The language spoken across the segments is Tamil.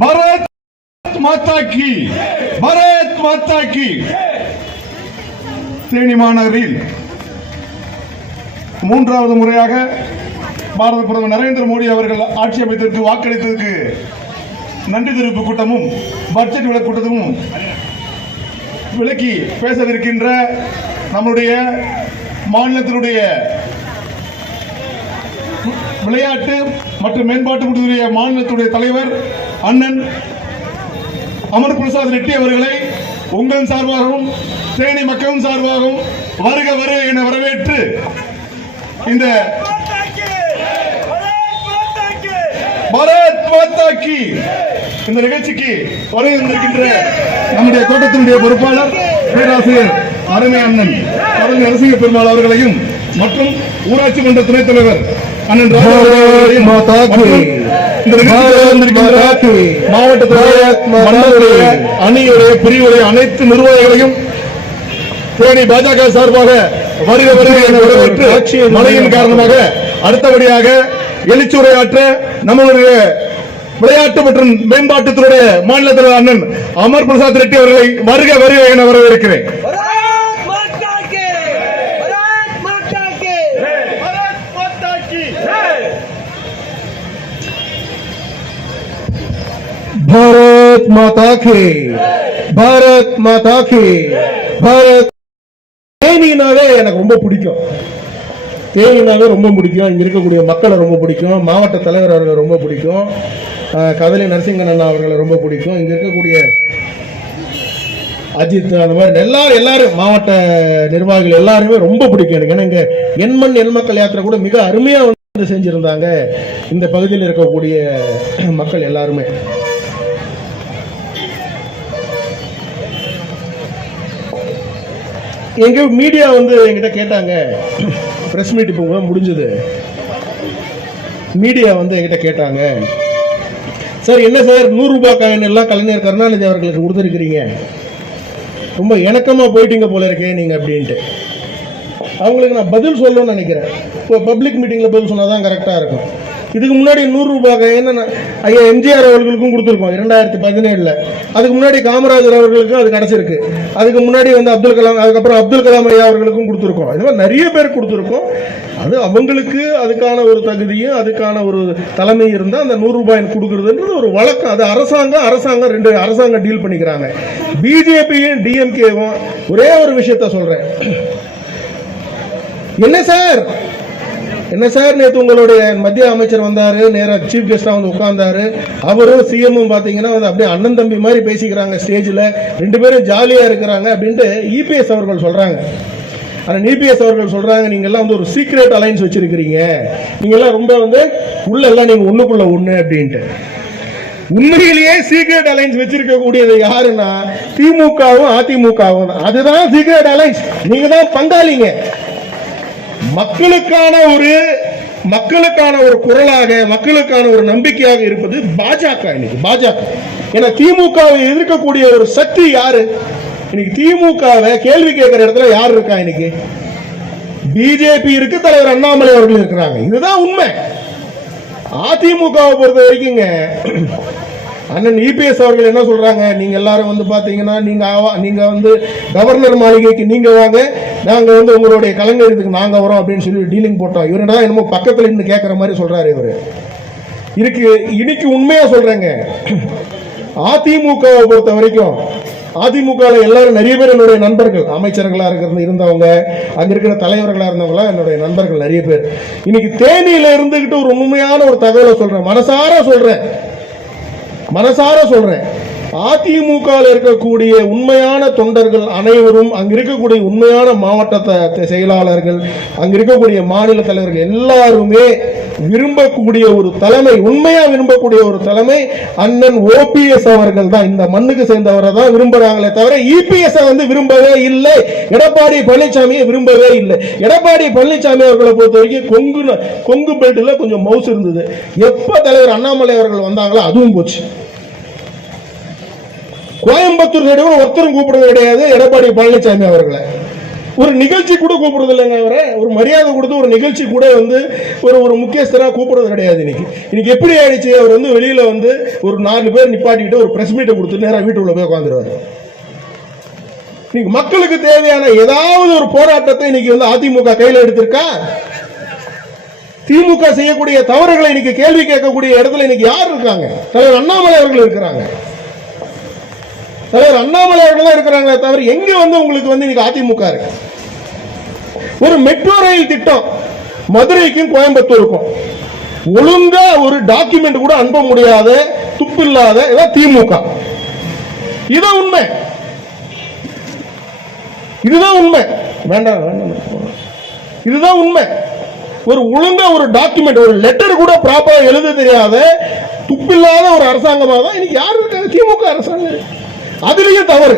பாரத் மாதா கி, பாரத் மாதா கி. தேனி மாநகரில் மூன்றாவது முறையாக பாரத பிரதமர் நரேந்திர மோடி அவர்கள் ஆட்சி அமைத்ததற்கு வாக்களித்ததற்கு நன்றி தெரிவிப்பு கூட்டமும் பட்ஜெட் விளக்க கூட்டமும் விளக்கி பேசவிருக்கின்ற நம்முடைய மாநிலத்தினுடைய விளையாட்டு மற்றும் மேம்பாட்டு மாநிலத்துடைய தலைவர் அண்ணன் அமர் பிரசாத் ரெட்டி அவர்களை உங்கள் சார்பாகவும் தேனி மக்களின் சார்பாகவும் வருக வருக என வரவேற்று இந்த பாரத் மாதா கி இந்த நிகழ்ச்சிக்கு வருகின்ற நம்முடைய தோட்டத்தினுடைய பொறுப்பாளர் பேராசிரியர் அருமை அண்ணன் கலைஞர் நரசிங்க பெருமாள் அவர்களையும் மற்றும் ஊராட்சி மன்ற துணைத் தலைவர் அண்ணன் மாவட்டத்துடைய அணியுடைய பிரிவுடைய அனைத்து நிர்வாகிகளையும் தேனி பாஜக சார்பாக வருக வருக என வரவேற்று மழையின் காரணமாக அடுத்தபடியாக எழுச்சியுரையாற்ற நம்மளுடைய விளையாட்டு மற்றும் மேம்பாட்டுத்துறையுடைய மாநில தலைவர் அண்ணன் அமர் பிரசாத் ரெட்டி அவர்களை வருக வருக என வரவேற்கிறேன். भारत माता की, भारत माता की, भारत. தேனினாவே எனக்கு ரொம்ப பிடிக்கும். தேனினாவே ரொம்ப பிடிக்கும். இங்க இருக்கக்கூடிய மக்களை ரொம்ப பிடிக்கும். மாவட்ட தலைவர் அவர்களை ரொம்ப பிடிக்கும். கதலி நரசிங்கன் அண்ணா அவர்களை ரொம்ப பிடிக்கும். இங்க இருக்கக்கூடிய அஜித் அந்த மாதிரி எல்லாரும் மாவட்ட நிர்வாகிகள் எல்லாருமே ரொம்ப பிடிக்கும் எனக்கு. ஏன்னா இங்க எண்மண் எண்மக்கள் யாத்திரை கூட மிக அருமையா வந்து செஞ்சிருந்தாங்க இந்த பகுதியில் இருக்கக்கூடிய மக்கள் எல்லாருமே. எங்க மீடியா வந்து என்கிட்ட கேட்டாங்க, பிரஸ் மீட் இப்போ முடிஞ்சது. மீடியா வந்து என்கிட்ட கேட்டாங்க, சார் என்ன சார் 100 ரூபாய் காயின் எல்லாம் கலைஞர் கருணாநிதி அவர்களுக்கு கொடுத்துருக்கிறீங்க, ரொம்ப இணக்கமா போயிட்டீங்க போல இருக்கே நீங்க அப்படின்ட்டு. அவங்களுக்கு நான் பதில் சொல்லணும்னு நினைக்கிறேன். இப்போ பப்ளிக் மீட்டிங்ல பதில் சொன்னாதான் கரெக்டா இருக்கும். இதுக்கு முன்னாடி 100 ரூபாய் என்ன ஐயா எம்ஜிஆர் அவர்களுக்கும் கொடுத்துருக்கோம் 2017. அதுக்கு முன்னாடி காமராஜர் அவர்களுக்கும் அது கிடைச்சிருக்கு. அதுக்கு முன்னாடி வந்து அப்துல் கலாம், அதுக்கப்புறம் அப்துல் கலாம் ஐயா அவர்களுக்கும் கொடுத்துருக்கோம். இது மாதிரி நிறைய பேர் கொடுத்துருக்கோம். அது அவங்களுக்கு அதுக்கான ஒரு தகுதியும் அதுக்கான ஒரு தலைமை இருந்தால் அந்த 100 ரூபாய் கொடுக்கறதுன்றது ஒரு வழக்கம். அது அரசாங்கம் 2 அரசாங்கம் டீல் பண்ணிக்கிறாங்க. பிஜேபியும் டிஎம்கேவும் ஒரே ஒரு விஷயத்த சொல்றேன். என்ன சார் நேற்று உங்களுடைய மத்திய அமைச்சர் வந்தாரு, நேராக சீஃப் கெஸ்டா வந்து உட்கார்ந்தாரு. அவரும் சிஎம்மும் பாத்தீங்கன்னா அப்படியே அண்ணன் தம்பி மாதிரி பேசிக்கிறாங்க ஸ்டேஜ்ல, 2 பேரும் ஜாலியா இருக்கிறாங்க அப்படின்ட்டு இபிஎஸ் அவர்கள் சொல்றாங்க. ஆனா இபிஎஸ் அவர்கள் சொல்றாங்க, நீங்க எல்லாம் வந்து ஒரு சீக்ரெட் அலைன்ஸ் வச்சிருக்கிறீங்க, நீங்க எல்லாம் ரொம்ப வந்து உள்ள எல்லாம் நீங்க ஒண்ணுக்குள்ள ஒண்ணு அப்படின்ட்டு. உண்மையிலேயே சீக்ரெட் அலைன்ஸ் வச்சிருக்க கூடியது யாருன்னா திமுகவும் அதிமுகவும். அதுதான் சீக்ரெட் அலைன்ஸ். நீங்க தான் பங்காளிங்க. மக்களுக்கான ஒரு குரலாக, மக்களுக்கான ஒரு நம்பிக்கையாக இருப்பது பாஜக. இன்னைக்கு பாஜக, ஏன்னா திமுகவை எதிர்க்கக்கூடிய ஒரு சக்தி யாரு? இன்னைக்கு திமுகவை கேள்வி கேட்கிற இடத்துல யாரு இருக்கா? இன்னைக்கு பிஜேபி இருக்கு, தலைவர் அண்ணாமலை அவர்கள் இருக்கிறாங்க. இதுதான் உண்மை. அதிமுகவை பொறுத்த வரைக்குங்க அண்ணன் இபிஎஸ் அவர்கள் என்ன சொல்றாங்க, நீங்க எல்லாரும் வந்து பாத்தீங்கன்னா நீங்க வந்து கவர்னர் மாளிகைக்கு நீங்க வாங்க, நாங்க வந்து உங்களுடைய கலைஞர் இதுக்கு நாங்க வரோம் அப்படின்னு சொல்லி டீலிங் போட்டோம். இவருடா என்னமோ பக்கத்துல இருந்து கேட்கிற மாதிரி சொல்றாரு இவரு. இன்னைக்கு உண்மையா சொல்றேங்க, அதிமுகவை பொறுத்த வரைக்கும் அதிமுக எல்லாரும் நிறைய பேர் என்னுடைய நண்பர்கள், அமைச்சர்களா இருந்தவங்க, அங்க இருக்கிற தலைவர்களா இருந்தவங்களா என்னுடைய நண்பர்கள் நிறைய பேர். இன்னைக்கு தேனியில இருந்துகிட்டு ஒரு உண்மையான ஒரு தகவலை சொல்றேன், மனசார சொல்றேன். அதிமுக இருக்கக்கூடிய உண்மையான தொண்டர்கள் அனைவரும், அங்க இருக்கக்கூடிய உண்மையான மாவட்ட செயலாளர்கள், அங்க இருக்கக்கூடிய மாநில தலைவர்கள் எல்லாருமே விரும்பக்கூடிய ஒரு தலைமை, உண்மையா விரும்பக்கூடிய ஒரு தலைமை அண்ணன் ஓபிஎஸ் அவர்கள் தான். இந்த மண்ணுக்கு சேர்ந்தவரை தான் விரும்புறாங்களே தவிர இபிஎஸ் வந்து விரும்பவே இல்லை. எடப்பாடி பழனிசாமியை விரும்பவே இல்லை. எடப்பாடி பழனிசாமி அவர்களை பொறுத்த வரைக்கும் கொங்கு பெல்ட்ல கொஞ்சம் மவுஸ் இருந்தது. எப்ப தலைவர் அண்ணாமலை அவர்கள் வந்தாங்களோ அதுவும் போச்சு. கோயம்புத்தூர் சைடு ஒருத்தரும் கூப்பிடுறது கிடையாது எடப்பாடி பழனிசாமி அவர்களை. ஒரு நிகழ்ச்சி கூட கூப்பிடுறது இல்லைங்க அவரை, ஒரு மரியாதை கொடுத்து ஒரு நிகழ்ச்சி கூட வந்து ஒரு முக்கியஸ்தராக கூப்பிடுறது கிடையாது. இன்னைக்கு எப்படி ஆயிடுச்சு, அவர் வந்து வெளியில வந்து ஒரு 4 பேர் நிப்பாட்டிட்டு ஒரு பிரஸ் மீட்டை கொடுத்து நேரம் வீட்டுக்குள்ள போய் உட்காந்துருவாரு. இன்னைக்கு மக்களுக்கு தேவையான ஏதாவது ஒரு போராட்டத்தை இன்னைக்கு வந்து அதிமுக கையில் எடுத்திருக்கா? திமுக செய்யக்கூடிய தவறுகளை இன்னைக்கு கேள்வி கேட்கக்கூடிய இடத்துல இன்னைக்கு யார் இருக்காங்க? தலைவர் அண்ணாமலை அவர்கள் இருக்கிறாங்க. தலைவர் அண்ணாமலை அவர்கள் தான் இருக்கிறாங்களே தவிர எங்க வந்து உங்களுக்கு வந்து இன்னைக்கு அதிமுக இருக்கு? ஒரு மெட்ரோ ரயில் திட்டம் மதுரைக்கும் கோயம்புத்தூருக்கும் ஒழுங்கா ஒரு டாக்குமெண்ட் கூட அனுப்ப முடியாத துப்பில்லாத திமுக. இதுதான் உண்மை, இதுதான் உண்மை. வேண்டாம் வேண்டாம், இதுதான் உண்மை. ஒரு ஒழுங்கா ஒரு டாக்குமெண்ட், ஒரு லெட்டர் கூட ப்ராப்பரா எழுத தெரியாத துப்பில்லாத ஒரு அரசாங்கமாக தான் இன்னைக்கு யாரு இருக்காங்க? திமுக அரசாங்கம். அதுலயும் தவறு.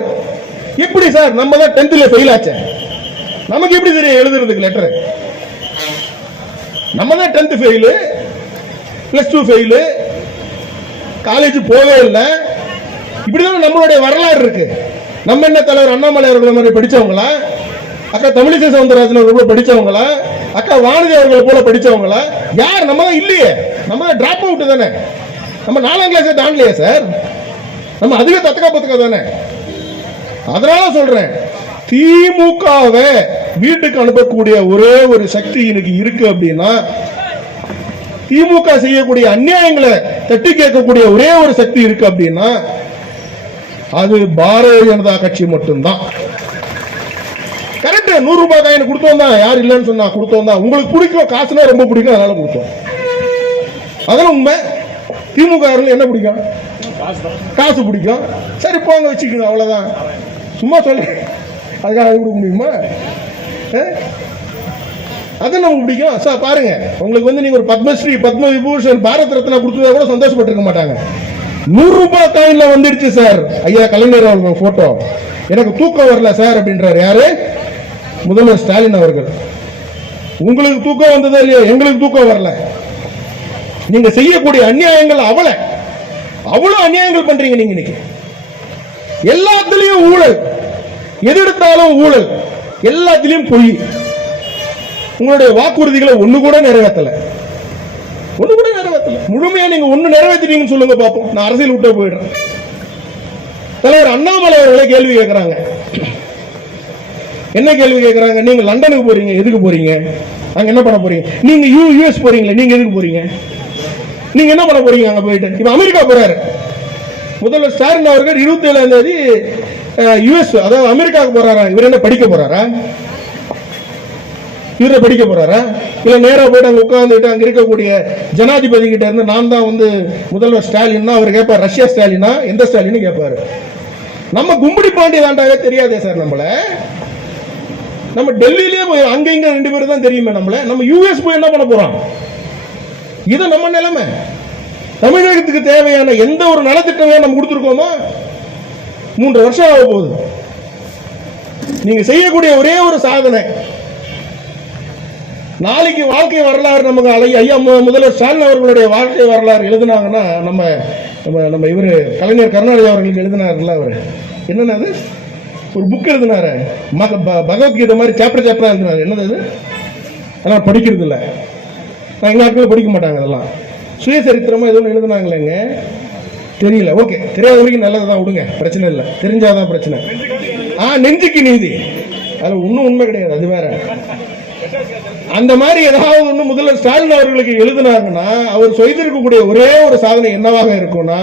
எப்படி சார், நம்ம தான் 10th ஃபெயில் ஆச்சே, நமக்கு எப்படி தெரியும் எழுதுறதுக்கு லெட்டர்? நம்ம தான் 10th ஃபெயில், +2 ஃபெயில், காலேஜ் போவே இல்லை. இப்படிதான் நம்மளுடைய வரலாறு இருக்கு. நம்ம என்ன தலைவர் அண்ணாமலை அவர்கள் மாதிரி படிச்சவங்களா? அக்கா தமிழிசை சவுந்தரராஜன் அவர்கள் படிச்சவங்களா? அக்கா வானதி அவர்களை போல படிச்சவங்களா? யார்? நம்ம தான் இல்லையே, நம்ம தான் டிராப் அவுட் தானே. நம்ம 4ஆம் கிளாஸே தாண்டலையே சார், நம்ம அதுவே தத்துக்கா தானே. அதனால சொல்றேன், திமுகவை வீட்டுக்கு அனுப்பக்கூடிய ஒரே ஒரு சக்தி இன்னைக்கு இருக்கு அப்படின்னா, திமுக செய்யக்கூடிய அநியாயங்களை தட்டி கேட்கக்கூடிய ஒரே ஒரு சக்தி இருக்கு அப்படின்னா அது பாரதிய ஜனதா கட்சி மட்டும்தான். கரெக்ட். 100 ரூபாய் காயின் கொடுத்தோம் தான், யார் இல்லைன்னு சொன்னா கொடுத்தோம் தான். உங்களுக்கு பிடிக்கும், காசுனா ரொம்ப பிடிக்கும், அதனால கொடுத்தோம். அதெல்லாம் உண்மை. திமுக என்ன பிடிக்கும்? காசு பிடிக்கும். சரி போங்க வச்சுக்கோங்க, அவ்வளவுதான். சும்மா சொல்றேன், அதுக்காக அது கொடுக்க முடியுமா? அது நமக்கு பிடிக்கும் சார். பாருங்க, உங்களுக்கு வந்து நீங்க ஒரு பத்மஸ்ரீ, பத்ம விபூஷன், பாரத் ரத்னா கொடுத்ததா கூட சந்தோஷப்பட்டிருக்க மாட்டாங்க. 100 ரூபாய் காயின்ல வந்துடுச்சு சார் ஐயா கலைஞர் அவர்கள் போட்டோ. எனக்கு தூக்கம் வரல சார் அப்படின்றாரு. யாரு? முதல்வர் ஸ்டாலின் அவர்கள். உங்களுக்கு தூக்கம் வந்ததா இல்லையா? எங்களுக்கு தூக்கம் வரல. நீங்க செய்யக்கூடிய அநியாயங்கள் அவ்வளவு அநியாயங்கள் பண்றீங்க நீங்க. இன்னைக்கு எல்லாத்திலையும் ஊழல், எது எடுத்தாலும் ஊழல், எல்லாத்திலையும் பொய். உங்களுடைய வாக்குறுதிகளை ஒண்ணு கூட நிறைவேற்றல. முழுமையா நீங்க ஒண்ணு நிறைவேற்றிட்டீங்கன்னு சொல்லுங்க பாப்போம். நான் அரசியல் விட்டு போயிடுறேன். தலைவர் அண்ணாமலை அவர்களை கேள்வி கேட்கிறாங்க. என்ன கேள்வி கேட்கிறாங்க? நீங்க லண்டனுக்கு போறீங்க, எதுக்கு போறீங்க? அங்க என்ன பண்ண போறீங்க? நீங்க யுஎஸ் போறீங்களா, நீங்க எதுக்கு போறீங்க? நீங்க என்ன பண்ண போறீங்க அங்க போயிட்டு? இப்ப அமெரிக்கா போறாரு முதல்வர் ஸ்டாலின் அவர்கள். 27ஆம் தேதி யுஎஸ், அதாவது அமெரிக்காவுக்கு போறாரா? இவர் என்ன படிக்க போறாரா? இவரை படிக்க போறாரா? இல்ல நேரா போயிட்டு அங்க உட்கார்ந்துட்டு அங்க இருக்கக்கூடிய ஜனாதிபதி கிட்ட இருந்து நான் தான் வந்து முதல்வர் ஸ்டாலின் அவர் கேட்பார். ரஷ்யா ஸ்டாலினா, எந்த ஸ்டாலின் கேட்பாரு. நம்ம கும்படி பாண்டி தாண்டாவே தெரியாதே சார். நம்ம டெல்லியிலேயே போய் அங்க இங்க 2 பேரும் தான் தெரியுமே நம்மள. நம்ம யுஎஸ் போய் என்ன பண்ண போறோம்? இது நம்ம நிலைமை. தமிழகத்துக்கு தேவையான எந்த ஒரு நலத்திட்டமே நம்ம கொடுத்துருக்கோமா? 3 வருஷம் ஆக போகுது. நீங்க செய்யக்கூடிய ஒரே ஒரு சாதனை, நாளைக்கு வாழ்க்கை வரலாறு நமக்கு ஐயா முதல்வர் ஸ்டாலின் அவர்களுடைய வாழ்க்கை வரலாறு எழுதினாங்கன்னா, நம்ம இவரு கலைஞர் கருணாநிதி அவர்களுக்கு எழுதினார்ல, அவர் என்னன்னா அது ஒரு புக் எழுதினாரு, பகவத்கீதை மாதிரி சாப்டர் எழுதினாரு. என்னது அது? அதெல்லாம் படிக்கிறது இல்லை. நான் எங்க ஆட்கள் படிக்க மாட்டாங்க. அதெல்லாம் சுயசரித்திரமா எதுவும் எழுதினாங்களேங்க, தெரியல. ஓகே, தெரியாத வரைக்கும் நல்லதுதான், விடுங்க, பிரச்சனை இல்லை. தெரிஞ்சாதான் பிரச்சனை. நெஞ்சுக்கு நீதி, அது ஒன்றும் உண்மை கிடையாது, அது வேற. அந்த மாதிரி ஏதாவது ஒண்ணு முதல்வர் ஸ்டாலின் அவர்களுக்கு எழுதினாங்கன்னா அவர் செய்திருக்கக்கூடிய ஒரே ஒரு சாதனை என்னவாக இருக்கும்னா,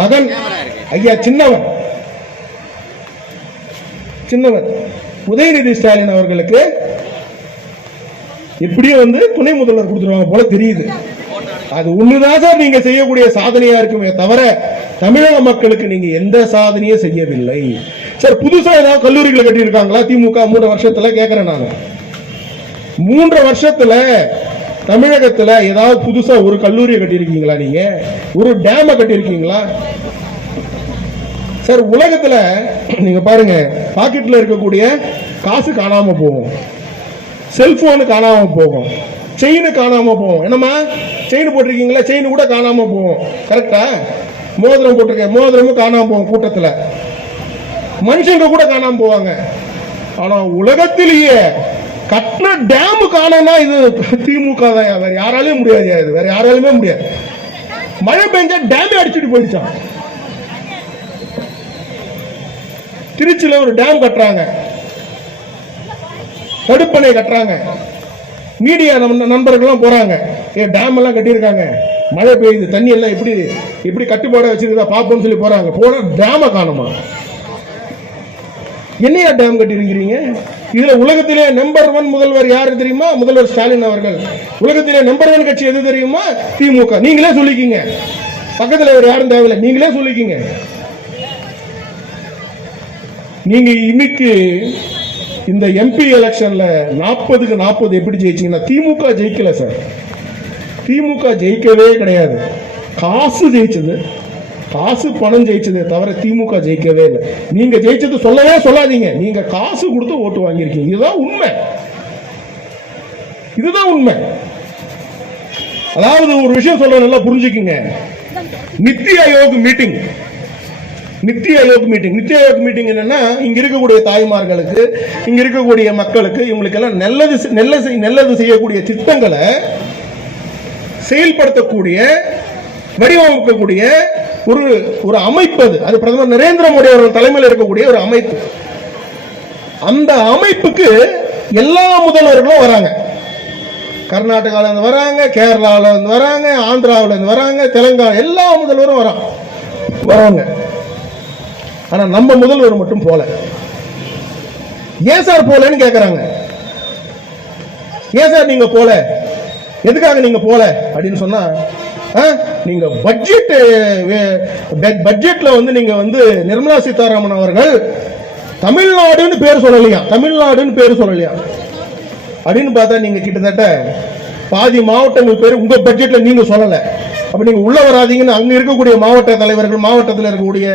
மகன் ஐயா சின்னவர் உதயநிதி ஸ்டாலின் அவர்களுக்கு எப்படியும் வந்து துணை முதல்வர் கொடுத்துருவாங்க போல தெரியுது. அது ஒண்ணுதான் சார் நீங்க செய்யக்கூடிய சாதனையா இருக்குமே தவிர தமிழக மக்களுக்கு நீங்க எந்த சாதனையும் செய்யவில்லை சார். புதுசா ஏதாவது கல்லூரிகளை கட்டி இருக்காங்களா திமுக 3 வருஷத்துல? கேட்கிறேன் நான். 3 வருஷத்துல தமிழகத்துல ஏதாவது புதுசா ஒரு கல்லூரியை கட்டியிருக்கீங்களா? நீங்க ஒரு டேம கட்டியிருக்கீங்களா சார்? உலகத்துல நீங்க பாருங்க, பாக்கெட்ல இருக்கக்கூடிய காசு காணாம போகும், செல்போனு காணாம போகும், செயின் காணாம போகும். என்னமா செயின் போட்டிருக்கீங்களா? செயின் கூட காணாம போகும். கரெக்டா? மோதிரம் போட்டிருக்க, மோதிரமும் காணாம போகும் கூட்டத்துல. மனுஷங்க கூட காணாம போவாங்க. ஆனா உலகத்திலேயே கட்டின டேம் காணனா இது திமுக தான். வேற யாராலையும் முடியாது, இது வேற யாராலுமே முடியாது. மழை பெஞ்சா டேமே அடிச்சுட்டு போயிடுச்சான். திருச்சியில ஒரு டேம் கட்டுறாங்க, தடுப்பணை கட்டுறாங்க. மீடியா நண்பர்கள்லாம் போறாங்க, டேம் எல்லாம் கட்டியிருக்காங்க, மழை பெய்யுது, தண்ணி எல்லாம் எப்படி கட்டுப்பாட வச்சிருக்கா பாப்போம்னு சொல்லி போறாங்க. போனா டேம காணுமா? என்னையா டேம் கட்டிருக்கிறீங்க? இதுல உலகத்திலே நம்பர் 1 முதல்வர் யாரு தெரியுமா? முதல்வர் ஸ்டாலின் அவர்கள். உலகத்திலே நம்பர் 1 கட்சி எது தெரியுமா? திமுக. நீங்களே சொல்லிக்கீங்க, பக்கத்துல வேற யாரும் தேவையில்லை, நீங்களே சொல்லிக்கீங்க. நீங்க இன்னைக்கு இந்த எம்பி எலெக்ஷன்ல 40க்கு 40 எப்படி ஜெயிச்சீங்கன்னா, திமுக ஜெயிக்கல சார். திமுக ஜெயிக்கவே கிடையாது. காசு ஜெயிச்சது, காசு பணம் ஜெயிச்சதே தவிர திமுக ஜெயிக்கவே இல்லை. நீங்க ஜெயிச்சது சொல்லவே சொல்லாதீங்க. நீங்க காசு கொடுத்து ஓட்டு வாங்கியிருக்கீங்க. இதுதான் உண்மை, இதுதான் உண்மை. அதாவது ஒரு விஷயம் சொல்ற, நல்லா புரிஞ்சுக்குங்க. நித்தி ஆயோக் மீட்டிங், நித்தி ஆயோக் மீட்டிங் என்னன்னா, இங்க இருக்கக்கூடிய தாய்மார்களுக்கு, இங்க இருக்கக்கூடிய மக்களுக்கு, இவங்களுக்கு எல்லாம் நல்லது செய்யக்கூடிய திட்டங்களை செயல்படுத்தக்கூடிய, வடிவமைக்கக்கூடிய ஒரு அமைப்பு. அது பிரதமர் நரேந்திர மோடி அவர்கள் தலைமையில் இருக்கக்கூடிய ஒரு அமைப்பு. அந்த அமைப்புக்கு எல்லா முதல்வர்களும் வராங்க. கர்நாடகால இருந்து வராங்க, கேரளால இருந்து வராங்க, ஆந்திராவில இருந்து வராங்க, தெலுங்கானா, எல்லா முதல்வரும் வராங்க. ஆனா நம்ம முதல்வர் மட்டும் போல. ஏன் சார் போலன்னு கேக்குறாங்க. ஏன் சார் நீங்க போல, எதுக்காக நீங்க போல அப்படின்னு சொன்னா, நீங்க பட்ஜெட்ல வந்து நீங்க வந்து நிர்மலா சீதாராமன் அவர்கள் தமிழ்நாடுன்னு பேர் சொல்லலையா, தமிழ்நாடுன்னு பேர் சொல்லலையா அப்படின்னு பார்த்தா, நீங்க கிட்டத்தட்ட பாதி மாவட்டங்கள் பேர் உங்க பட்ஜெட்ல நீங்க சொல்லல. அப்ப நீங்க உள்ள வராதீங்கன்னு அங்க இருக்கக்கூடிய மாவட்ட தலைவர்கள், மாவட்டத்தில் இருக்கக்கூடிய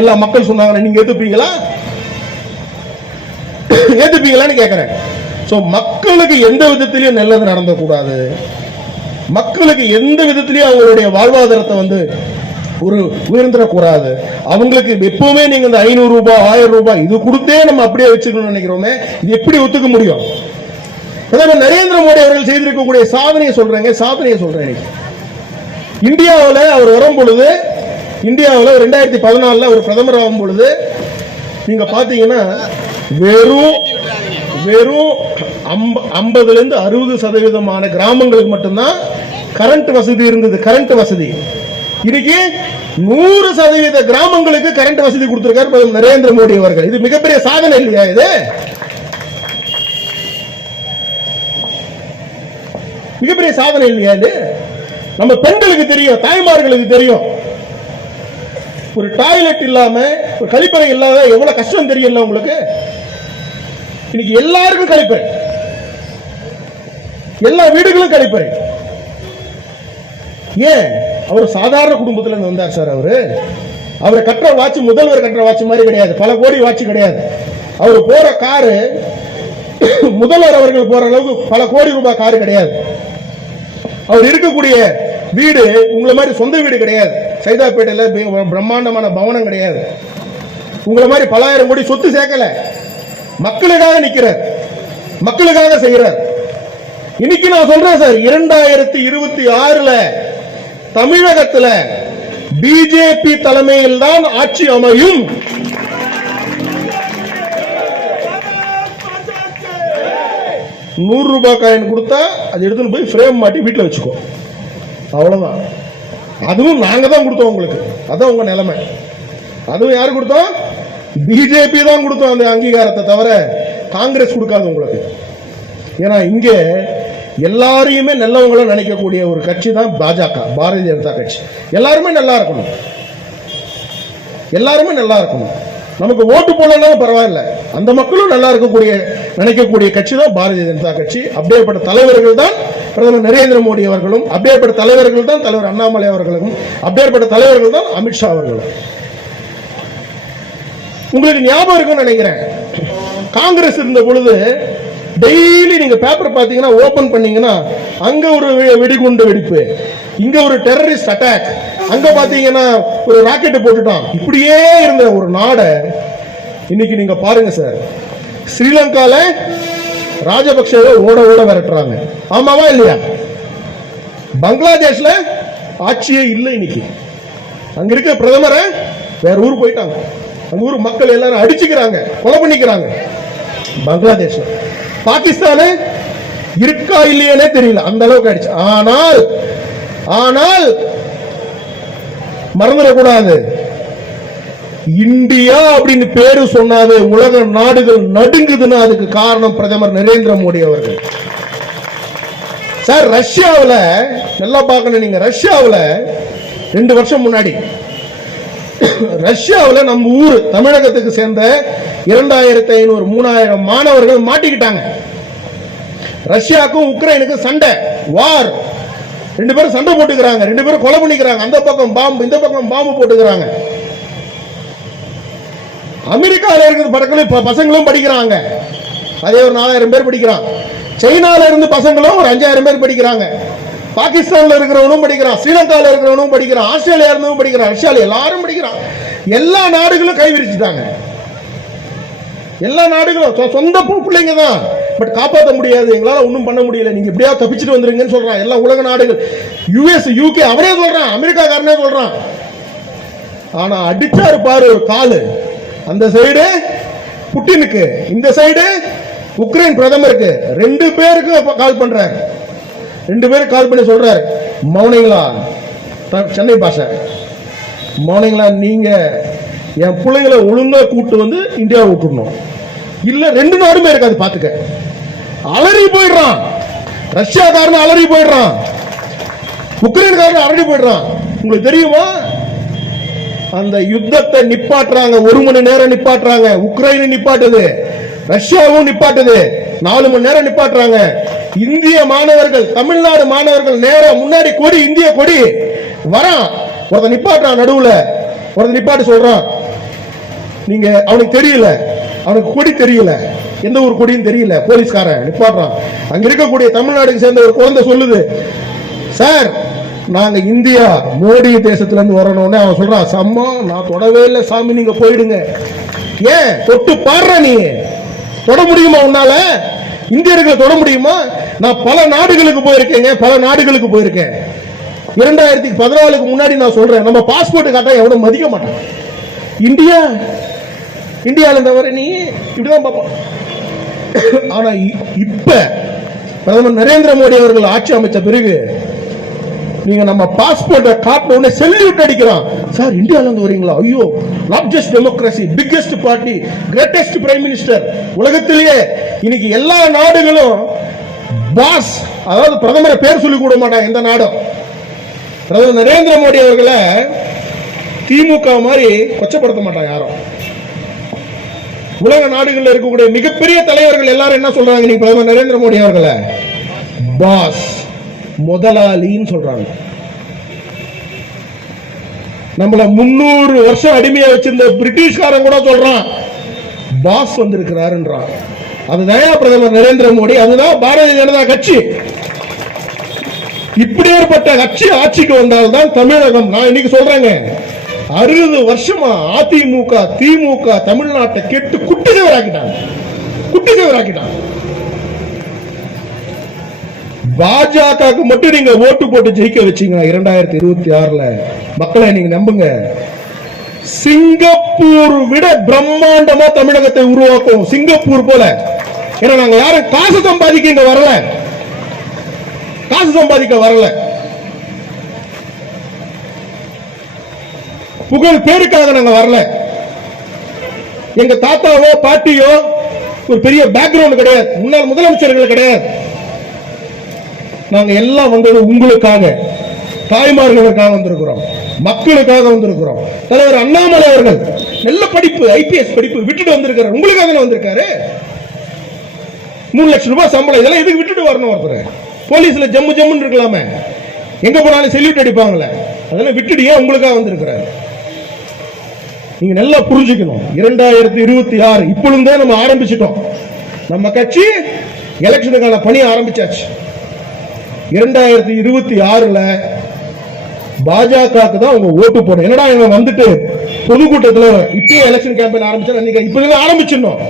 எல்லா மக்கள் சொன்னாங்க. நீங்க ஏத்துப்பீங்களா, ஏத்துப்பீங்களான்னு கேட்கிறேன். மக்களுக்கு எந்த விதத்திலையும் நல்லது நடந்தக்கூடாது, மக்களுக்கு எந்த விதத்திலையும் அவங்களுடைய வாழ்வாதாரத்தை வந்து ஒரு உயர்ந்துடக்கூடாது. அவங்களுக்கு எப்பவுமே நீங்க இந்த 500 ரூபாய் 1000 ரூபாய் இது கொடுத்தே நம்ம அப்படியே வச்சுக்கணும்னு நினைக்கிறோமே, இது எப்படி ஒத்துக்க முடியும்? பிரதமர் நரேந்திர மோடி அவர்கள் செய்திருக்கக்கூடிய சாதனையை சொல்றேன். இந்தியாவில் அவர் வரும் பொழுது, இந்தியாவில் 2014 அவர் பிரதமர் ஆகும் பொழுது நீங்க பாத்தீங்கன்னா வெறும் 50-60% கிராமங்களுக்கு மட்டும்தான் கரண்ட் வசதி இருந்தது. கரண்ட் வசதி இன்னைக்கு 100% கிராமங்களுக்கு கரண்ட் வசதி கொடுத்திருக்கார் பிரதமர் நரேந்திர மோடி அவர்கள். இது மிகப்பெரிய சாதனை இல்லையா? இது மிகப்பெரிய சாதனை இல்லையா? இது நம்ம பெண்களுக்கு தெரியும், தாய்மார்களுக்கு தெரியும். ஒரு டாய்லெட் இல்லாம, ஒரு கழிப்பறை இல்லாத எவ்வளவு கஷ்டம் தெரியல உங்களுக்கு. இன்னைக்கு எல்லாருக்கும் கழிப்பறை, எல்லா வீடுகளும் கழிப்பறை. ஏன்? அவர் சாதாரண குடும்பத்துல இருந்து வந்தார் சார். அவரை கட்டுற வாட்சி முதல்வர் கட்டுற வாட்சி மாதிரி கிடையாது, பல கோடி வாட்சி கிடையாது. அவர் போற காரு முதல்வர் அவர்கள் போற அளவுக்கு பல கோடி ரூபாய் காரு கிடையாது. அவர் இருக்கக்கூடிய வீடு உங்களை மாதிரி சொந்த வீடு கிடையாது. சைதாப்பேட்டையில பிரம்மாண்டமான பவனம் கிடையாது. உங்களை மாதிரி பல ஆயிரம் கோடி சொத்து சேர்க்கல. மக்களுக்காக நிக்கிறார், மக்களுக்காக செய்யறார். இன்னைக்கு நான் சொல்றேன் சார், 2026 தமிழகத்தில் பிஜேபி தலைமையில் தான் ஆட்சி அமையும். ₹100 காயின் கொடுத்தா அது எடுத்துன்னு போய் ஃப்ரேம் மாட்டி வீட்டில் வச்சுக்கோ, அவ்வளவுதான். அதுவும் நாங்க தான் கொடுத்தோம் உங்களுக்கு, அதான் உங்க நிலைமை. அதுவும் யாரு கொடுத்தோம்? பிஜேபி தான் கொடுத்தோம் அந்த அங்கீகாரத்தை, தவிர காங்கிரஸ் கொடுக்காது உங்களுக்கு. ஏன்னா இங்க எல்லாரையுமே நல்லவங்கள நினைக்கக்கூடிய ஒரு கட்சி தான் பாஜக, பாரதிய ஜனதா கட்சி. எல்லாருமே நல்லா இருக்கணும், எல்லாருமே நல்லா இருக்கணும். நமக்கு ஓட்டு போடலாம் பரவாயில்ல, அந்த மக்களும் நல்லா இருக்கக்கூடிய நினைக்கக்கூடிய கட்சி தான் பாரதிய ஜனதா கட்சி. அப்படியேப்பட்ட தலைவர்கள் தான் பிரதமர் நரேந்திர மோடி அவர்களும், அப்படியேப்பட்ட தலைவர்கள் தான் தலைவர் அண்ணாமலை அவர்களும், அப்படியேப்பட்ட தலைவர்கள் தான் அமித்ஷா அவர்களும். உங்களுக்கு ஞாபகம் இருக்குன்னு நினைக்கிறேன், காங்கிரஸ் இருந்த பொழுது டெய்லி நீங்க பேப்பர் பாத்தீங்கன்னா, ஓபன் பண்ணீங்கன்னா அங்க ஒரு வெடிகுண்டு வெடிப்பு, இங்க ஒரு டெரரிஸ்ட் அட்டாக், அங்க பாத்தீங்கன்னா ஒரு ராக்கெட் போட்டுட்டான். இப்படியே இருந்த ஒரு நாடை இன்னைக்கு நீங்க பாருங்க சார், ஸ்ரீலங்கால ராஜபக்சேவை ஓட ஓட விரட்டுறாங்க. ஆமாவா இல்லையா? பங்களாதேஷ்ல ஆட்சியே இல்லை இன்னைக்கு. அங்க இருக்க பிரதமரை வேற ஊர் போயிட்டாங்க. அந்த ஊர் மக்கள் எல்லாரும் அடிச்சுக்கிறாங்க, கொலை பண்ணிக்கிறாங்க. பங்களாதேஷ்ல பாகிஸ்தானு இருக்கா இல்லையானே தெரியல, அந்த அளவுக்கு ஆயிடுச்சு. ஆனால் மறந்துடக்கூடாது, இந்தியா அப்படின்னு பேரு சொன்னாது உலக நாடுகள் நடுங்குதுன்னா அதுக்கு காரணம் பிரதமர் நரேந்திர மோடி அவர்கள். சார், ரஷ்யாவில் நல்லா பார்க்கணும் நீங்க. ரஷ்யாவில் 2 வருஷம் முன்னாடி ரஷ்யாவில் நம்ம ஊர் தமிழகத்துக்கு சேர்ந்த 2500 3000 மாணவர்கள் மாட்டிக்கிட்டாங்க. ரஷ்யாவுக்கும் உக்ரைனுக்கும் சண்டை, வார். 2 பேரும் சண்டை போட்டுக்கிறாங்க, 2 பேரும் கொலை பண்ணிக்கிறாங்க. அந்த பக்கம் பாம்பு, இந்த பக்கம் பாம்பு போட்டுக்கிறாங்க. அமெரிக்காவில் இருக்கிற பசங்களும் படிக்கிறாங்க, அதே ஒரு 4000 பேர் படிக்கிறான். சைனால இருந்து பசங்களும் ஒரு 5000 பேர் படிக்கிறாங்க. பாகிஸ்தான்ல இருக்கிறவனும் படிக்கிறான், ஸ்ரீலங்கால இருக்கிறவனும் படிக்கிறான், ஆஸ்திரேலியா இருந்தும் படிக்கிறான், ரஷ்யால எல்லாரும் படிக்கிறான். எல்லா நாடுகளும் கை விரிச்சுட்டாங்க. எல்லா நாடுகளும் சொந்த பிள்ளைங்க தான், பட் காப்பாற்ற முடியாது, எங்களால ஒன்றும் பண்ண முடியல, நீங்க எப்படியா தப்பிச்சுட்டு வந்துருங்கன்னு சொல்றான். எல்லா உலக நாடுகள், யுஎஸ் யூகே அவரே சொல்றான், அமெரிக்காக்காரனே சொல்றான். ஆனா அடிச்சாரு பாரு ஒரு காலு, அந்த சைடு புட்டினுக்கு, இந்த சைடு உக்ரைன் பிரதமருக்கு, 2 பேருக்கு கால் பண்றாரு. 2 பேருக்கு கால் பண்ணி சொல்றாரு, மௌனிங்களா, சென்னை பாஷை, மௌனிங்களா, நீங்க என் பிள்ளைங்களை ஒழுங்கா கூட்டு வந்து இந்தியாவை விட்டுடணும், இல்ல 2 நாடுமே இருக்காது பாத்துக்க. அலறி போயிடுறான், ரஷ்யாக்காரன் அலறி போயிடுறான், உக்ரைன்காரன் அலறி போயிடுறான். உங்களுக்கு தெரியுமா, அந்த யுத்தத்தை நிப்பாட்டுறாங்க, 1 மணி நேரம் நிப்பாட்டுறாங்க. உக்ரைன் நிப்பாட்டுது, ரஷ்யாவும் நிப்பாட்டுது, 4 மணி நேரம் நிப்பாட்டுறாங்க. இந்திய மாணவர்கள், தமிழ்நாடு மாணவர்கள் நேரம் முன்னாடி கொடி, இந்திய கொடி வரான். ஒருத்தன் நிப்பாட்டுறான், நடுவுல ஒருத்தன் நிப்பாட்டு சொல்றான், நீங்க அவனுக்கு தெரியல, அவனுக்கு கொடி தெரியல, எந்த ஒரு கொடியும் தெரியல. போலீஸ்காரன் நிப்பாட்டுறான். அங்க இருக்கக்கூடிய தமிழ்நாடுக்கு சேர்ந்த ஒரு குழந்தை சொல்லுது, சார் நாங்க இந்தியா மோடி தேசத்துல இருந்து வரணும்னு. அவன் சொல்றான், சம்மா நான் தொடவே இல்லை சாமி, நீங்க போயிடுங்க. ஏன் தொட்டு பாடுற, நீ தொட முடியுமா? உன்னால இந்தியர்களை தொட முடியுமா? நான் பல நாடுகளுக்கு போயிருக்கேங்க, பல நாடுகளுக்கு போயிருக்கேன். 2014க்கு முன்னாடி நான் சொல்றேன், நம்ம பாஸ்போர்ட் காட்டா எவனும் மதிக்க மாட்டான். இந்தியால தவிர நீ இப்படிதான் பார்ப்பான். ஆனா இப்ப பிரதமர் நரேந்திர மோடி அவர்கள் ஆட்சி அமைச்ச பிறகு நீங்க நம்ம பாஸ்போர்ட்டை காட்டின உடனே செல்யூட் அடிக்கிறான். சார் இந்தியால இருந்து வரீங்களா? ஐயோ, largest democracy, biggest party, greatest prime minister. உலகத்திலேயே இன்னைக்கு எல்லா நாடுகளும் பாஸ், அதாவது பிரதமரை பேர் சொல்லி கூட மாட்டாங்க எந்த நாடும். பிரதமர் நரேந்திர மோடி அவர்களை திமுக மாதிரி கொச்சப்படுத்த மாட்டாங்க யாரும். உலக நாடுகளில் இருக்கக்கூடிய மிகப்பெரிய தலைவர்கள் எல்லாரும் என்ன சொல்றாங்க, நீங்க பிரதமர் நரேந்திர மோடி அவர்களை பாஸ், முதலாளின்னு சொல்றாங்க. நம்மள 300 வருஷம் அடிமையா வச்சிருந்த பிரிட்டிஷ்காரன் கூட சொல்றான் பாஸ் வந்திருக்கிறாருன்றான். அதுதான் பிரதமர் நரேந்திர மோடி, அதுதான் பாரதிய ஜனதா கட்சி. இப்படியேற்பட்ட கட்சி ஆட்சிக்கு வந்தால்தான் தமிழகம், நான் இன்னைக்கு சொல்றேங்க, 60 வருஷமா அதிமுக திமுக தமிழ்நாட்டை கெட்டு குட்டிச்சவராக்கிட்டாங்க. பாஜகவுக்கு மட்டும் நீங்க ஓட்டு போட்டு ஜெயிக்க வச்சீங்க 2026ல. மக்களை நீங்க நம்புங்க, சிங்கப்பூர் விட பிரம்மாண்டமா தமிழகத்தை உருவாக்கும், சிங்கப்பூர் போல. ஏன்னா நாங்க யாரும் காசு சம்பாதிக்க இங்க வரல, காசு சம்பாதிக்க வரல, புகழ் பேருக்காக நாங்க வரல. எங்க தாத்தாவோ பாட்டியோ ஒரு பெரிய பேக்ரவுண்ட் கிடையாது, முன்னாள் முதலமைச்சர்கள் கிடையாது. நாங்க எல்லாம் வந்தது உங்களுக்காக, தாய்மார்களுக்காக வந்திருக்கிறோம், மக்களுக்காக வந்திருக்கிறோம். தலைவர் அண்ணாமலை அவர்கள் நல்ல படிப்பு, ஐபிஎஸ் படிப்பு விட்டுட்டு வந்திருக்காரு, உங்களுக்காக வந்திருக்காரு. 3 லட்சம் ரூபாய் சம்பளம், இதெல்லாம் எதுக்கு விட்டுட்டு வரணும்? ஒருத்தர் போலீஸ்ல ஜம்மு ஜம்முன்னு இருக்கலாமே, எங்க போனாலும் செல்யூட் அடிப்பாங்களே, அதெல்லாம் விட்டுட்டு ஏன் உங்களுக்காக வந்திருக்கிறாரு? நீங்க நல்லா புரிஞ்சுக்கணும். 2026 இப்பொழுதே நம்ம ஆரம்பிச்சிட்டோம். நம்ம கட்சி எலெக்ஷனுக்கான பணி ஆரம்பிச்சாச்சு. 2026ல பாஜகவுக்கு தான் உங்க ஓட்டு போடும். என்னடா இவன் வந்துட்டு பொதுக்கூட்டத்தில் இப்பயே எலெக்ஷன் கேம்பெயின் ஆரம்பிச்சா, இப்பதான் ஆரம்பிச்சிடணும்.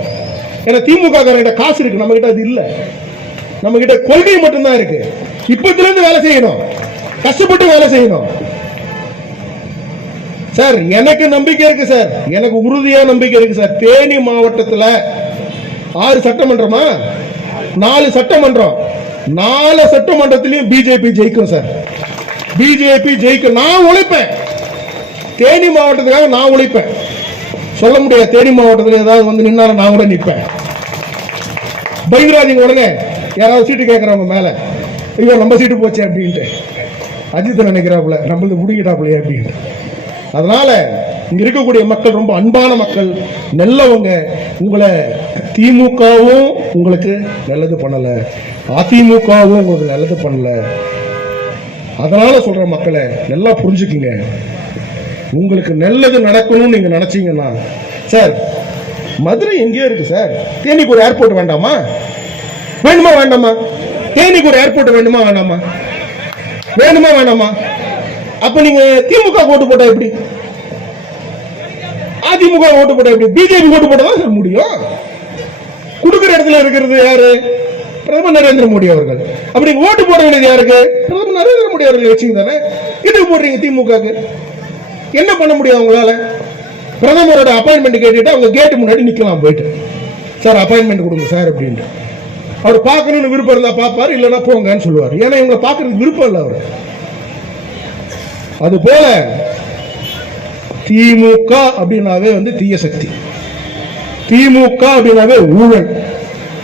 ஏன்னா திமுக காரங்கிட்ட காசு இருக்கு, நம்ம கிட்ட அது இல்ல. நம்ம கிட்ட கொள்கை மட்டும்தான் இருக்கு. இப்பத்துல இருந்து வேலை செய்யணும், கஷ்டப்பட்டு வேலை செய்யணும் சார். எனக்கு நம்பிக்கை இருக்கு சார், எனக்கு உறுதியா நம்பிக்கை இருக்கு சார். தேனி மாவட்டத்தில் 6 சட்டமன்றமா, 4 சட்டமன்றம், 4 சட்டமன்றத்திலையும் பிஜேபி ஜெயிக்கும் சார். பிஜேபி ஜெயிக்கும். நான் உழைப்பேன், தேனி மாவட்டத்துக்காக நான் உழைப்பேன். சொல்ல முடியாது தேனி மாவட்டத்தில் ஏதாவது வந்து நின்னாலும் நான் கூட நிற்பேன். பயங்கராஜிங்க உடனே யாராவது சீட்டு கேட்கறவங்க மேல, ஐயோ நம்ம சீட்டு போச்சு அப்படின்ட்டு அஜித் நினைக்கிறாப்புல, நம்மளது முடிக்கிட்டாப்புலையே அப்படின்னு. அதனால இங்க இருக்கக்கூடிய மக்கள் ரொம்ப அன்பான மக்கள், நல்லவங்க. உங்களை திமுகவும் உங்களுக்கு நல்லது பண்ணல, அதிமுகவும் உங்களுக்கு நல்லது பண்ணல. அதனால சொல்ற மக்களை நல்லா புரிஞ்சுக்குங்க. உங்களுக்கு நல்லது நடக்கணும்னு நீங்க நினைச்சீங்கன்னா சார், மதுரை எங்கேயோ இருக்கு சார், தேனிக்கு ஒரு ஏர்போர்ட் வேண்டாமா? வேணுமா வேண்டாமா? தேனிக்கு ஒரு ஏர்போர்ட் வேணுமா வேண்டாமா? வேணுமா வேண்டாமா? அப்ப நீங்க திமுக ஓட்டு போட்டா எப்படி? அதிமுக ஓட்டு போட்டா எப்படி? பிஜேபி ஓட்டு போட்டா தான் முடியும். கொடுக்கிற இடத்துல இருக்கிறது யாரு? பிரதமர் நரேந்திர மோடி அவர்கள். அப்படி ஓட்டு போட வேண்டியது யாருக்கு? பிரதமர் நரேந்திர மோடி அவர்கள் வச்சுங்க தானே. இதுக்கு போடுறீங்க திமுக. என்ன பண்ண முடியும் அவங்களால? பிரதமரோட அப்பாயின்மெண்ட் கேட்டுட்டு அவங்க கேட்டு முன்னாடி நிக்கலாம் போயிட்டு, சார் அப்பாயின்மெண்ட் கொடுங்க சார் அப்படின்ட்டு. அவர் பார்க்கணும்னு விருப்பம் இருந்தா பார்ப்பாரு, இல்லைன்னா போங்கன்னு சொல்லுவார். ஏன்னா இவங்களை பார்க்கறதுக்கு விருப்பம் இல்லை அவர். அது போல திமுக அப்படின்னாவே வந்து தீய சக்தி, திமுக அப்படின்னாவே ஊழல்,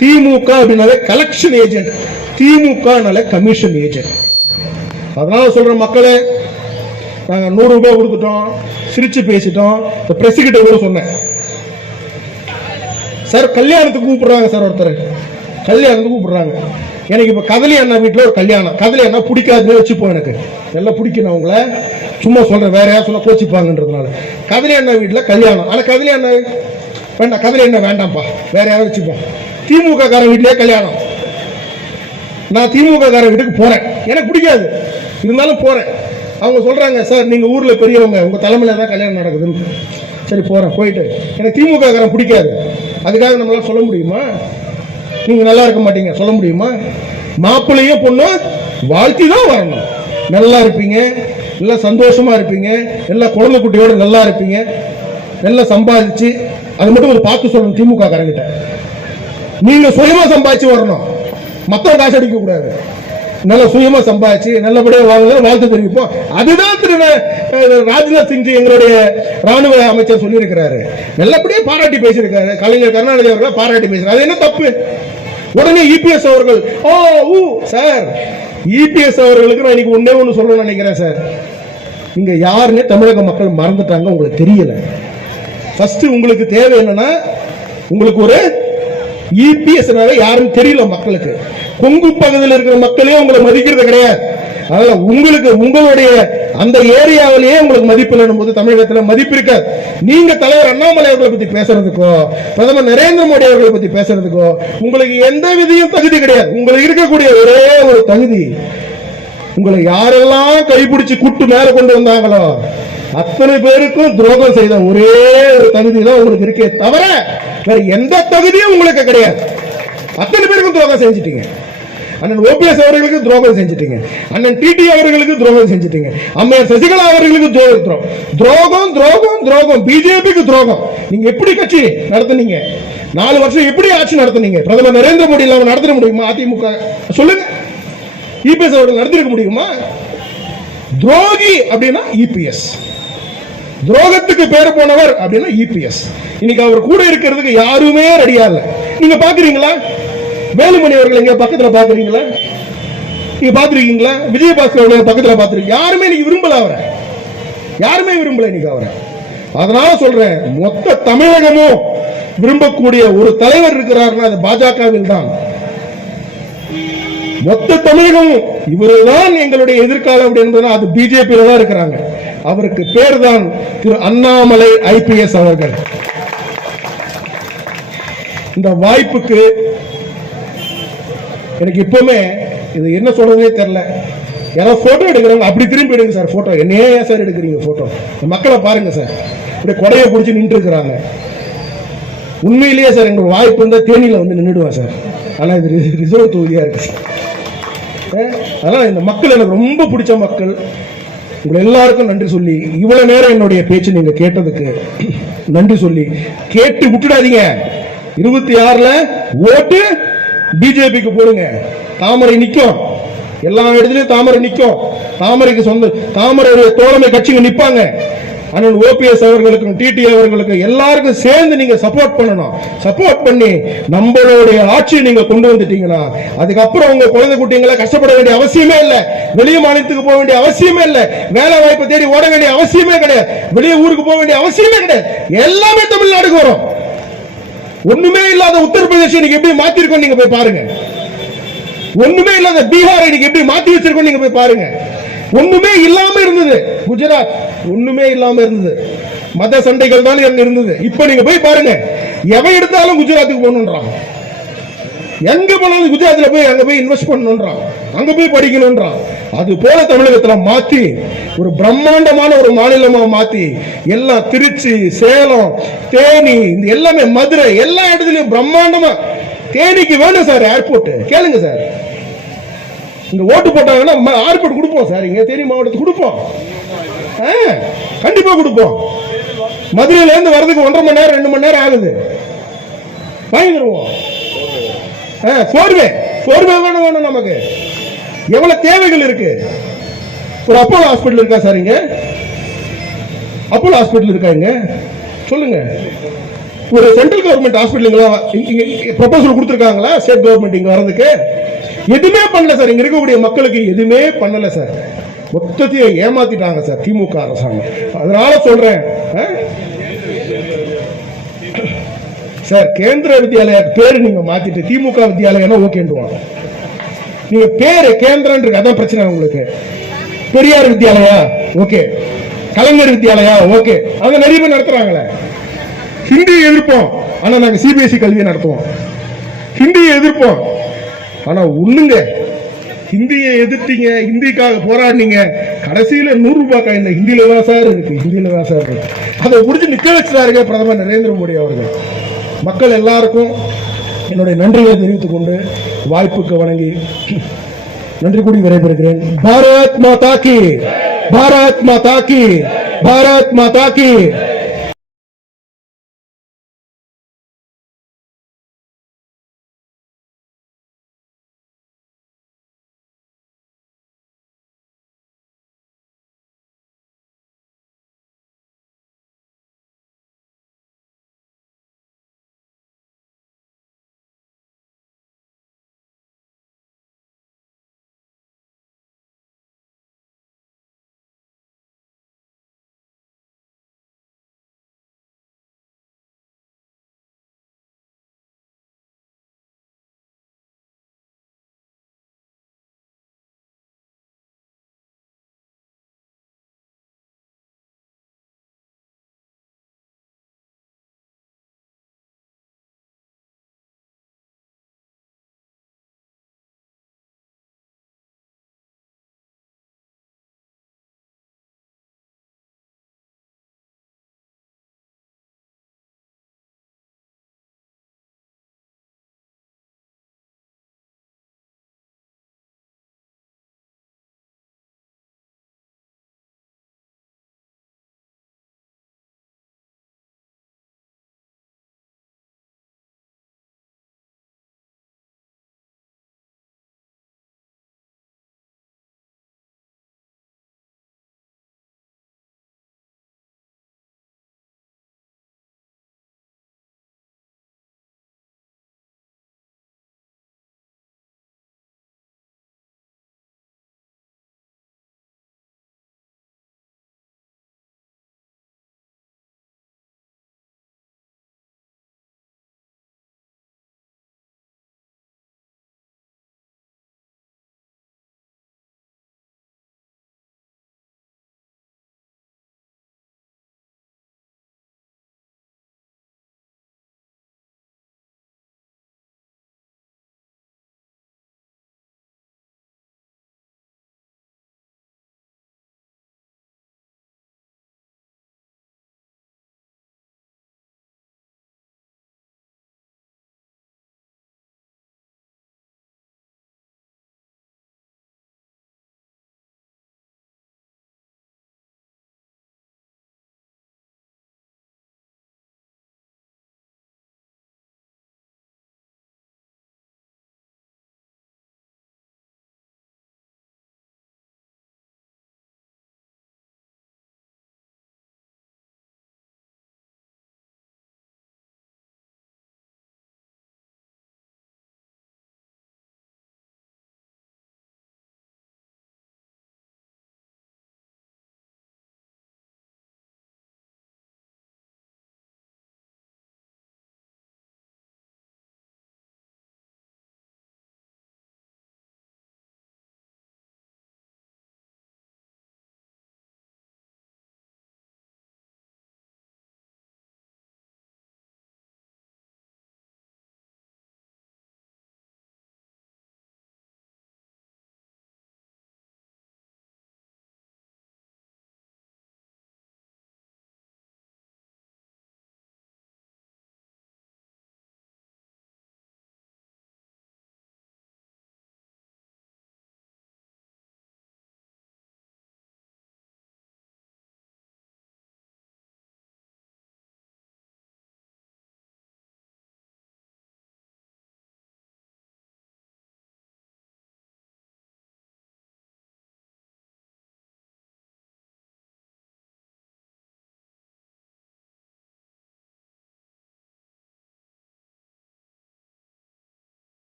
திமுக அப்படின்னாவே கலெக்ஷன் ஏஜென்ட், திமுக கமிஷன் ஏஜென்ட். அதனால சொல்ற மக்களே, நாங்க 100 ரூபாய் கொடுத்துட்டோம், சிரிச்சு பேசிட்டோம். இந்த பிரஸ் கிட்ட கூட சொன்னேன் சார், கல்யாணத்துக்கு கூப்பிடுறாங்க சார், ஒருத்தர் கல்யாணத்துக்கு கூப்பிடுறாங்க. எனக்கு இப்ப கதலி அண்ணா வீட்டுல ஒரு கல்யாணம், கதலி அண்ணா பிடிக்காதுன்னு வச்சுப்போம், எனக்கு எல்லாம் பிடிக்கணும் அவங்கள, சும்மா சொல்றேன், வேற யாரும் சொல்ல கோச்சிப்பாங்கன்றதுனால. கதலி அண்ணா வீட்டுல கல்யாணம், ஆனா கதலி அண்ணா வேண்டாம், கதலி அண்ணா வேண்டாம்ப்பா, வேற யாரும் வச்சுப்போம். திமுக காரன் வீட்லயே கல்யாணம். நான் திமுக காரன் வீட்டுக்கு போறேன், எனக்கு பிடிக்காது, இருந்தாலும் போறேன். அவங்க சொல்றாங்க, சார் நீங்க ஊர்ல பெரியவங்க, உங்க தலைமையில தான் கல்யாணம் நடக்குதுன்னு. சரி போறேன், போயிட்டு எனக்கு திமுக காரன் பிடிக்காது, அதுக்காக நம்மளால சொல்ல முடியுமா? நீங்க நல்லா இருக்க மாட்டீங்க சொல்ல முடியுமா? மாப்பிள்ளையும் பொண்ணும் வாழ்த்தி தான் வரணும். நல்லா இருப்பீங்க, நல்லா சந்தோஷமா இருப்பீங்க, எல்லா குழந்தை குட்டியோட நல்லா இருப்பீங்க, நல்லா சம்பாதிச்சு, அது மட்டும் ஒரு பார்த்து சொல்லணும் திமுக காரங்கிட்ட. நீங்க சுயமா சம்பாதிச்சு வரணும், மத்தவங்க காசு அடிக்க கூடாது. நல்ல சுயமா சம்பாதிச்சு நல்லபடியா வாழ்த்து தெரிவிப்போம். அதுதான் திரு ராஜ்நாத் சிங் எங்களுடைய ராணுவ அமைச்சர் சொல்லி இருக்கிறாரு. நல்லபடியா பாராட்டி பேசியிருக்காரு, கலைஞர் கருணாநிதி அவர்கள் பாராட்டி பேசுறாரு. அது என்ன தப்பு? உடனே இபிஎஸ் அவர்கள் சார், இபிஎஸ் அவர்களுக்கு நான் இன்னைக்கு ஒண்ணு சொல்லணும்னு நினைக்கிறேன் சார். நீங்க யாருன்னு தமிழக மக்கள் மறந்துட்டாங்க, உங்களுக்கு தெரியல. ஃபர்ஸ்ட் உங்களுக்கு தேவை என்னன்னா, உங்களுக்கு ஒரு இபிஎஸ் யாருன்னு தெரியல மக்களுக்கு. கொங்கு பகுதியில் இருக்கிற மக்களே உங்களை மதிக்கிறது கிடையாது. அதனால உங்களுக்கு உங்களுடைய அந்த ஏரியாவிலேயே உங்களுக்கு மதிப்பு இல்லைன்னு போது தமிழகத்தில் மதிப்பு இருக்காது. நீங்க தலைவர் அண்ணாமலை அவர்களை பத்தி பேசுறதுக்கோ, பிரதமர் நரேந்திர மோடி அவர்களை பத்தி பேசுறதுக்கோ உங்களுக்கு எந்த விதியும் தகுதி கிடையாது. உங்களுக்கு இருக்கக்கூடிய ஒரே ஒரு தகுதி, உங்களை யாரெல்லாம் கைப்பிடிச்சு கூட்டு மேல கொண்டு வந்தாங்களோ அத்தனை பேருக்கும் துரோகம் செய்த ஒரே ஒரு தகுதி தான் உங்களுக்கு இருக்கே தவிர வேற எந்த தகுதியும் உங்களுக்கு கிடையாது. அத்தனை பேருக்கும் துரோகம் செஞ்சிட்டீங்க. அண்ணன் ஓபிஎஸ் அவர்களுக்கு துரோகம் செஞ்சிட்டீங்க, அண்ணன் டிடி அவர்களுக்கு துரோகம் செஞ்சிட்டீங்க, அம்மையார் சசிகலா அவர்களுக்கு துரோகம் துரோகம் துரோகம், பிஜேபிக்கு துரோகம். நீங்க எப்படி கட்சி நடத்துனீங்க? 4 வருஷம் எப்படி ஆட்சி நடத்துனீங்க? பிரதமர் நரேந்திர மோடி இல்லாம நடத்த முடியுமா? அதிமுக சொல்லுங்க, இபிஎஸ் அவர்கள் நடத்திருக்க முடியுமா? துரோகி அப்படின்னா இபிஎஸ், துரோகத்துக்கு பேர் போனவர் அப்படின்னா இபிஎஸ். இன்னைக்கு அவர் கூட இருக்கிறதுக்கு யாருமே ரெடியா இல்ல. நீங்க பாக்குறீங்களா? வேலுமணி அவர்கள் எங்க பக்கத்துல பாக்குறீங்களா? நீங்க பாத்துருக்கீங்களா? விஜயபாஸ்கர் பக்கத்துல பாத்துருக்கீங்க? யாருமே இன்னைக்கு விரும்பல அவரை, யாருமே விரும்பல இன்னைக்கு அவரை. அதனால சொல்றேன், மொத்த தமிழகமும் விரும்பக்கூடிய ஒரு தலைவர் இருக்கிறார்னா அது பாஜகவில் தான். மொத்த தமிழகமும் இவருதான் எங்களுடைய எதிர்காலம் என்பதுனா அது பிஜேபியில தான் இருக்கிறாங்க. அவருக்கு பேர் தான் திரு அண்ணாமலை ஐபிஎஸ் அவர்கள். இந்த வாய்ப்புக்கு எனக்கு இப்பவுமே இது என்ன சொல்றதே தெரியல. யாராவது போட்டோ எடுக்கிறவங்க அப்படி திரும்பி எடுங்க சார் போட்டோ. என்னையே சார் எடுக்கிறீங்க போட்டோ? மக்களை பாருங்க சார், இப்படி கொடையை பிடிச்சி நின்று இருக்கிறாங்க. உண்மையிலேயே சார் எங்களுக்கு வாய்ப்பு இருந்தால் தேனியில் வந்து நின்றுடுவேன் சார். ஆனால் இது ரிசர்வ் தொகுதியாக இருக்கு சார். அதனால் இந்த மக்கள் எனக்கு ரொம்ப பிடிச்ச மக்கள். உங்கள் எல்லாருக்கும் நன்றி சொல்லி இவ்வளவு நேரம் என்னுடைய பேச்சு நீங்க கேட்டதுக்கு நன்றி சொல்லி கேட்டு விட்டுடாதீங்க. 26ல ஓட்டு பிஜேபிக்கு போடுங்க. தாமரை நிக்கும், எல்லா இடத்துலயும் தாமரை நிக்கும். தாமரைக்கு சொந்த தாமரை தோழமை கட்சிங்க நிப்பாங்க. அண்ணன் ஓபிஎஸ் அவர்களுக்கும் டிடி அவர்களுக்கும் எல்லாருக்கும் சேர்ந்து நீங்க சப்போர்ட் பண்ணணும். சப்போர்ட் பண்ணி நம்மளுடைய ஆட்சியை நீங்க கொண்டு வந்துட்டீங்கன்னா அதுக்கப்புறம் உங்க குழந்தை குட்டிங்களை கஷ்டப்பட வேண்டிய அவசியமே இல்லை. வெளிய மாநிலத்துக்கு போக வேண்டிய அவசியமே இல்லை. வேலை வாய்ப்பை தேடி ஓட வேண்டிய அவசியமே கிடையாது. வெளியே ஊருக்கு போக வேண்டிய அவசியமே கிடையாது. எல்லாமே தமிழ்நாடுக்கு வரும். ஒண்ணுமே இல்லாத உத்தரப்பிரதேசம் இன்னைக்கு எப்படி மாத்திருக்கோம் நீங்க போய் பாருங்க. ஒண்ணுமே இல்லாத பீகார் இன்னைக்கு எப்படி மாத்தி வச்சிருக்கோம் நீங்க போய் பாருங்க. ஒண்ணுமே இல்லாம இருந்தது குஜராத், ஒண்ணுமே இல்லாம இருந்தது. மத சண்டைகள் தான் அங்க இருந்தது. இப்ப நீங்க போய் பாருங்க, எவன் எடுத்தாலும் குஜராத்துக்கு போகணுன்றான். எங்க போனாலும் குஜராத்ல போய் அங்க போய் இன்வெஸ்ட் பண்ணணுன்றான், அங்க போய் படிக்கணும்ன்றான். அது போல தமிழகத்துல மாத்தி ஒரு பிரம்மாண்டமான ஒரு மாநிலமா மாத்தி எல்லாம் திருச்சி, சேலம், தேனி, இந்த எல்லாமே மதுரை, எல்லா இடத்துலயும் பிரம்மாண்டமா. தேனிக்கு வேணும் சார் ஏர்போர்ட். கேளுங்க சார், இங்க ஓட்டு போட்டாங்கன்னா ஏர்போர்ட் கொடுப்போம் சார். இங்க தேனி மாவட்டத்துக்கு கொடுப்போம், கண்டிப்பா கொடுப்போம். மதுரையில இருந்து வர்றதுக்கு 1.5 மணி நேரம் 2 மணி நேரம் ஆகுது. வாங்கிடுவோம். போர்வே வேணும் நமக்கு. எவ்வளவு தேவைகள் இருக்கு. ஒரு அப்போலோ ஹாஸ்பிட்டல் இருக்கா சார்? இங்க அப்போலோ ஹாஸ்பிட்டல் இருக்கா? இங்க சொல்லுங்க. ஒரு சென்ட்ரல் கவர்மெண்ட் ஹாஸ்பிட்டலுங்களா ப்ரொபோசல் கொடுத்துருக்காங்களா ஸ்டேட் கவர்மெண்ட் இங்க வர்றதுக்கு? எதுவுமே பண்ணல சார். இங்க இருக்கக்கூடிய மக்களுக்கு எதுவுமே பண்ணல சார். மொத்தத்தையும் ஏமாத்திட்டாங்க சார் திமுக அரசாங்கம். அதனால சொல்றேன் சார், கேந்திர வித்யாலயா பேரு நீங்க மாத்திட்டு திமுக வித்யாலயா ஓகேன்டுவாங்க. நீங்க பேரு கேந்திரன் இருக்கு, அதான் பிரச்சனை உங்களுக்கு. பெரியார் வித்யாலயா ஓகே, கலைஞர் வித்யாலயா ஓகே, அத நிறைய பேர் நடத்துறாங்களே. ஹிந்தியை எதிர்ப்போம், ஆனா நாங்க சிபிஎஸ்இ கல்வியை நடத்துவோம். ஹிந்தியை எதிர்ப்போம், ஆனா ஒண்ணுங்க, ஹிந்தியை எதிர்த்தீங்க, ஹிந்திக்காக போராடினீங்க, கடைசியில 100 ரூபாய் காயின் ஹிந்தியில தான் சார் இருக்கு. ஹிந்தியில தான் சார் இருக்கு. அதை புரிஞ்சு நிக்க வச்சிட்டாருங்க பிரதமர் நரேந்திர மோடி அவர்கள். மக்கள் எல்லாருக்கும் என்னுடைய நன்றிகளை தெரிவித்துக் கொண்டு வாய்ப்புக்கு வணங்கி நன்றி கூடி விடைபெறுகிறேன். பாரத் மாதா கி, பாரத் மாதா கி, பாரத் மாதா கி.